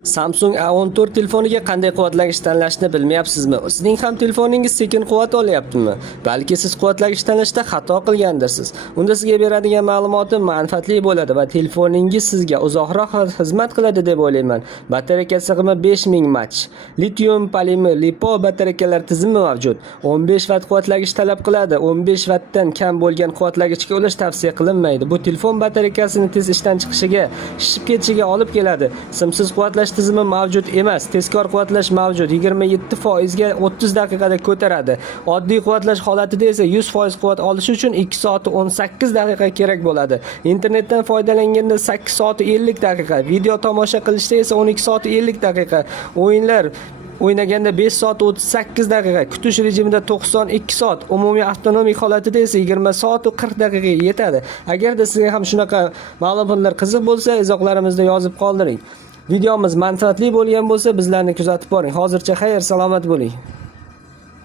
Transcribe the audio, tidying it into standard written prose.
Samsung A14 telefoniga qanday quvvatlagich tanlashni bilmayapsizmi? Sizning ham telefoningiz sekin quvvat olyaptimi? Balki siz quvvatlagich tanlashda xato qilgandirsiz. Unda sizga beradigan ma'lumotim manfaatli bo'ladi va telefoningiz sizga uzoqroq xizmat qiladi deb o'ylayman. Batareya sig'imi 5000 mAh. Litium polimer lipo batareyalar tizimi mavjud. 15 vatt quvvatlagich talab qiladi. 15 vattdan kam bo'lgan quvvatlagichga ulash tavsiya qilinmaydi. Bu telefon batareyasini tez ishdan chiqishiga, shishib ketishiga olib keladi. Simsiz quvvatlash tizimi mavjud emas. Tezkor quvvatlash mavjud. 27% ga 30 daqiqada ko'taradi. Oddiy quvvatlash holatida esa 100% quvvat olish uchun 2 soat 18 daqiqa kerak bo'ladi. Internetdan foydalanganda 8 soat 50 daqiqa, video tomosha qilishda esa 12 soat 50 daqiqa, o'yinlar o'ynaganda 5 soat 38 daqiqa, kutish rejimida 92 soat, umumiy avtonomik holatida esa 20 soat 40 daqiqaga yetadi. Agarda sizga ham shunaqa ma'lumotlar qiziq bo'lsa, izohlarimizda yozib qoldiring. Videomiz manfaatli bo'lgan bo'lsa, bizlarni kuzatib boring. Hozircha xayr, salomat bo'ling.